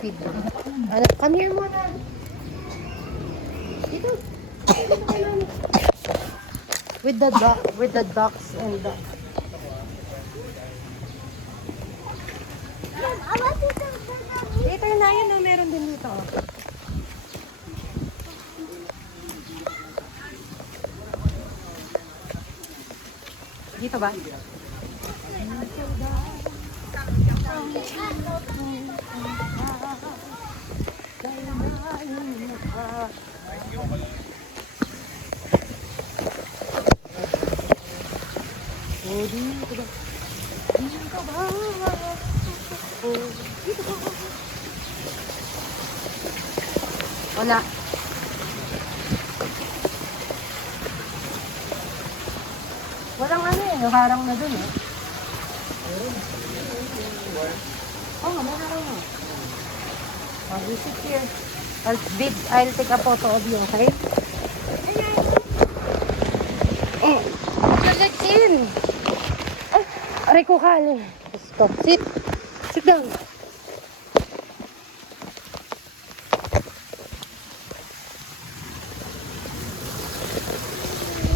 feed. Ano, come here muna. Dito. Dito kayo. With the ducks and the... Dito na yun, oh, meron din dito. Dito ba? Wala. Walang ano eh, harang na dun eh. Oh, may harang na. Oh, you sit here. I'll take a photo of you, okay? Oh, let's in. Ay, aray ko kali. Stop. Sit down.